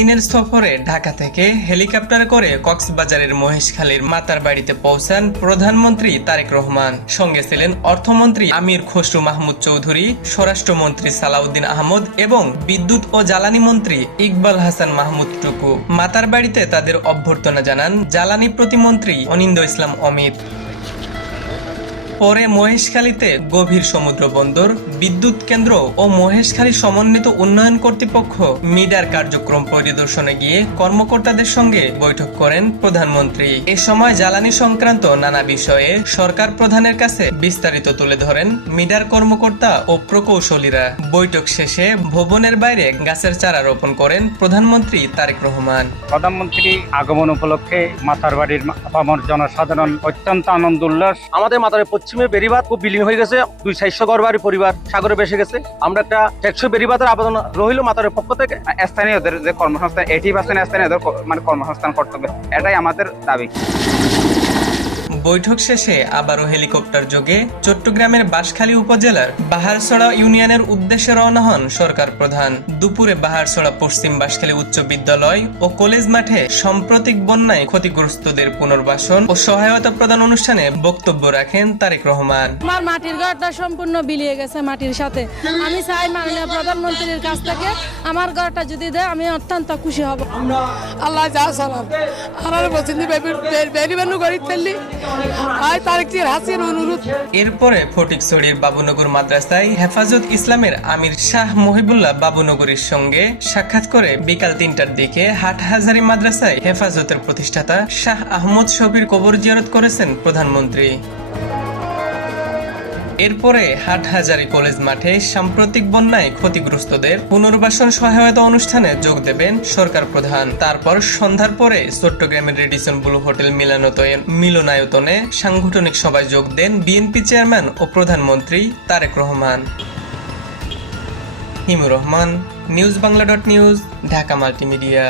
দিনের সফরে ঢাকা থেকে হেলিকপ্টার করে কক্সবাজারের মহেশখালীর মাতার বাড়িতে পৌঁছান প্রধানমন্ত্রী তারেক রহমান। সঙ্গে ছিলেন অর্থমন্ত্রী আমির খসরু মাহমুদ চৌধুরী, স্বরাষ্ট্রমন্ত্রী সালাউদ্দিন আহমদ এবং বিদ্যুৎ ও জ্বালানি মন্ত্রী ইকবাল হাসান মাহমুদ টুকু। মাতার বাড়িতে তাদের অভ্যর্থনা জানান জ্বালানি প্রতিমন্ত্রী অনিন্দ ইসলাম অমিত। পরে মহেশখালীতে গভীর সমুদ্র বন্দর, বিদ্যুৎ কেন্দ্র ও মহেশখালী সমন্বিত উন্নয়ন কর্তৃপক্ষ মিডার কার্যক্রম পরিদর্শনে গিয়ে কর্মকর্তাদের সঙ্গে বৈঠক করেন প্রধানমন্ত্রী। এ সময় জ্বালানি সংক্রান্ত নানা বিষয়ে সরকার প্রধানের কাছে বিস্তারিত তুলে ধরেন মিডার কর্মকর্তা ও প্রকৌশলীরা। বৈঠক শেষে ভবনের বাইরে গাছের চারা রোপণ করেন প্রধানমন্ত্রী তারেক রহমান। প্রধানমন্ত্রী আগমন উপলক্ষে মাতার বাড়ির জনসাধারণ অত্যন্ত আনন্দ উল্লাস। আমাদের মাতারের পশ্চিমে বেড়িবাঁধ খুব বিলীন হয়ে গেছে, 200 ঘর বাড়ি পরিবার সাগরে ভেসে গেছে। আমরা একটা টেকসই বেড়িবাঁধের আবেদন রইল মাতারের পক্ষ থেকে। স্থানীয়দের যে কর্মসংস্থান 80% স্থানীয়দের মানে কর্মসংস্থান করতে হবে, এটাই আমাদের দাবি। বৈঠক শেষে আবারও হেলিকপ্টার যোগে চট্টগ্রামের বাঁশখালী উপজেলার বাহারছড়া ইউনিয়নের উদ্দেশ্যে রওনা হন সরকার প্রধান। দুপুরে বাহারছড়া পশ্চিম বাঁশখালী উচ্চ বিদ্যালয় ও কলেজ মাঠে সাম্প্রতিক বন্যায় ক্ষতিগ্রস্তদের পুনর্বাসন ও সহায়তা প্রদান অনুষ্ঠানে বক্তব্য রাখেন তারেক রহমান। আমার মাটির ঘরটা সম্পূর্ণ বিলিয়ে গেছে মাটির সাথে। আমি চাই মাননীয় প্রধানমন্ত্রীর কাছ থেকে আমার ঘরটা যদি দেয় আমি অত্যন্ত খুশি হব। আল্লাহ যা সালাম আমার পছন্দ বেরিবানু গরিব ফেললি এরপরে ফটিকছড়ির বাবুনগর মাদ্রাসায় হেফাজত ইসলামের আমির শাহ মহিবুল্লাহ বাবুনগরীর সঙ্গে সাক্ষাৎ করে বিকাল 3টার দিকে হাটহাজারী মাদ্রাসায় হেফাজতের প্রতিষ্ঠাতা শাহ আহমদ শফির কবর জিয়ারত করেছেন প্রধানমন্ত্রী। এরপরে হাটহাজারী কলেজ মাঠে সাম্প্রতিক বন্যায় ক্ষতিগ্রস্তদের পুনর্বাসন সহায়তা অনুষ্ঠানে যোগ দেবেন সরকার প্রধান। তারপর সন্ধ্যার পরে চট্টগ্রামের রেডিসন ব্লু হোটেল মিলনায়তনে সাংগঠনিক সভায় যোগ দেন বিএনপি চেয়ারম্যান ও প্রধানমন্ত্রী তারেক রহমান। হিমুর Rahman, news Bangla .news, Dhaka multimedia.